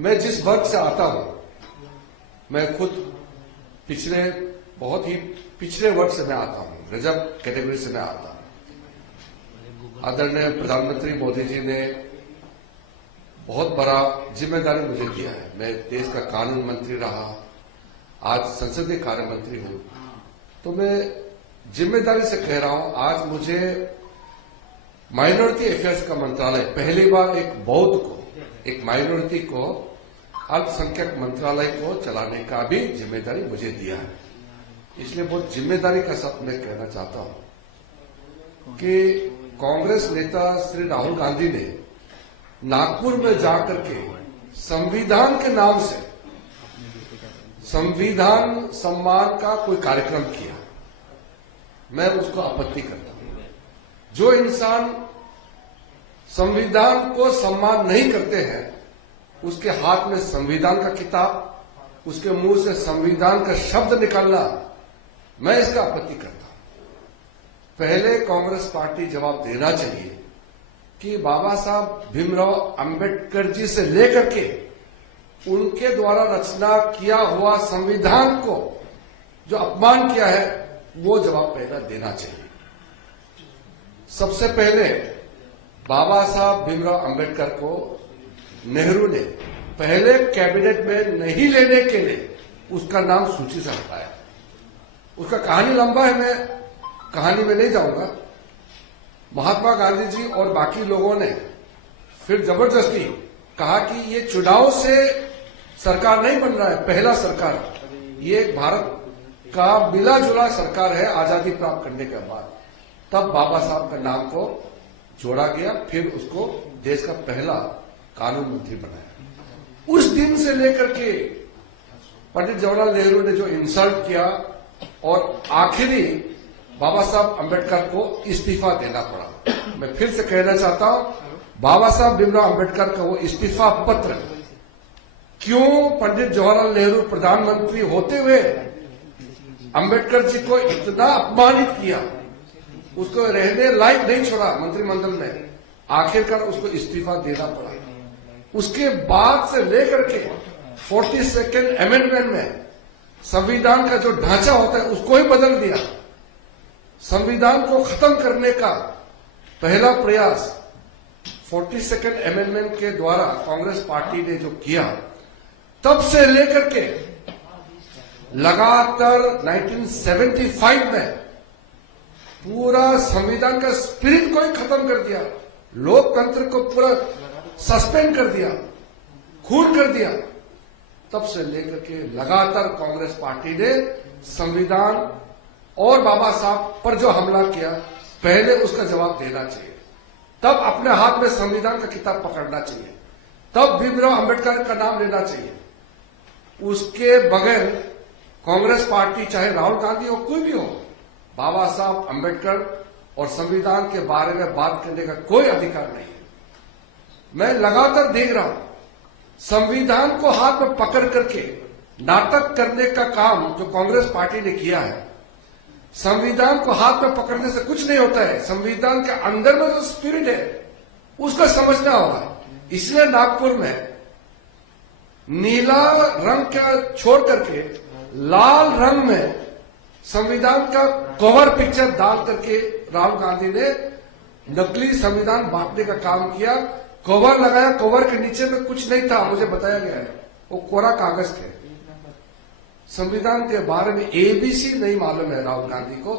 मैं जिस वर्ग से आता हूं, मैं खुद बहुत ही पिछले वर्ग से मैं आता हूं, रिजर्व कैटेगरी से मैं आता हूं। आदरणीय प्रधानमंत्री मोदी जी ने बहुत बड़ा जिम्मेदारी मुझे दिया है। मैं देश का कानून मंत्री रहा, आज संसदीय कार्य मंत्री हूं, तो मैं जिम्मेदारी से कह रहा हूं, आज मुझे माइनॉरिटी अफेयर्स का मंत्रालय पहली बार एक बौद्ध को, एक माइनॉरिटी को, अल्पसंख्यक मंत्रालय को चलाने का भी जिम्मेदारी मुझे दिया है। इसलिए बहुत जिम्मेदारी का साथ मैं कहना चाहता हूं कि कांग्रेस नेता श्री राहुल गांधी ने नागपुर में जाकर के संविधान के नाम से संविधान सम्मान का कोई कार्यक्रम किया। मैं उसको आपत्ति करता हूं। जो इंसान संविधान को सम्मान नहीं करते हैं, उसके हाथ में संविधान का किताब, उसके मुंह से संविधान का शब्द निकलना, मैं इसका आपत्ति करता हूं। पहले कांग्रेस पार्टी जवाब देना चाहिए कि बाबा साहब भीमराव अंबेडकर जी से लेकर के उनके द्वारा रचना किया हुआ संविधान को जो अपमान किया है, वो जवाब पहले देना चाहिए। सबसे पहले बाबा साहब भीमराव अंबेडकर को नेहरू ने पहले कैबिनेट में नहीं लेने के लिए उसका नाम सूची से हटाया। उसका कहानी लंबा है, मैं कहानी में नहीं जाऊंगा। महात्मा गांधी जी और बाकी लोगों ने फिर जबरदस्ती कहा कि ये चुनाव से सरकार नहीं बन रहा है, पहला सरकार, ये भारत का मिला जुला सरकार है आजादी प्राप्त करने के बाद। तब बाबा साहब का नाम को जोड़ा गया, फिर उसको देश का पहला कानून मंत्री बनाया। उस दिन से लेकर के पंडित जवाहरलाल नेहरू ने जो इंसल्ट किया और आखिरी बाबा साहब अंबेडकर को इस्तीफा देना पड़ा। मैं फिर से कहना चाहता हूं, बाबा साहब भीमराव अंबेडकर का वो इस्तीफा पत्र क्यों पंडित जवाहरलाल नेहरू प्रधानमंत्री होते हुए अंबेडकर जी को इतना अपमानित किया, उसको रहने लायक नहीं छोड़ा मंत्रिमंडल में, आखिरकार उसको इस्तीफा देना पड़ा। उसके बाद से लेकर के 42nd अमेंडमेंट में संविधान का जो ढांचा होता है उसको ही बदल दिया। संविधान को खत्म करने का पहला प्रयास 42nd अमेंडमेंट के द्वारा कांग्रेस पार्टी ने जो किया, तब से लेकर के लगातार 1975 में पूरा संविधान का स्पिरिट को ही खत्म कर दिया, लोकतंत्र को पूरा सस्पेंड कर दिया, खून कर दिया। तब से लेकर के लगातार कांग्रेस पार्टी ने संविधान और बाबा साहब पर जो हमला किया, पहले उसका जवाब देना चाहिए, तब अपने हाथ में संविधान का किताब पकड़ना चाहिए, तब भीमराव अंबेडकर का नाम लेना चाहिए। उसके बगैर कांग्रेस पार्टी, चाहे राहुल गांधी हो, कोई भी हो, बाबा साहब अंबेडकर और संविधान के बारे में बात करने का कोई अधिकार नहीं है। मैं लगातार देख रहा हूं, संविधान को हाथ में पकड़ करके नाटक करने का काम जो कांग्रेस पार्टी ने किया है। संविधान को हाथ में पकड़ने से कुछ नहीं होता है, संविधान के अंदर में जो स्पिरिट है उसको समझना होगा। इसलिए नागपुर में नीला रंग का छोड़ करके लाल रंग में संविधान का कवर पिक्चर डाल करके राहुल गांधी ने नकली संविधान बांटने का काम किया। कवर लगाया, कवर के नीचे में कुछ नहीं था, मुझे बताया गया है, वो कोरा कागज थे। संविधान के बारे में एबीसी नहीं मालूम है राहुल गांधी को।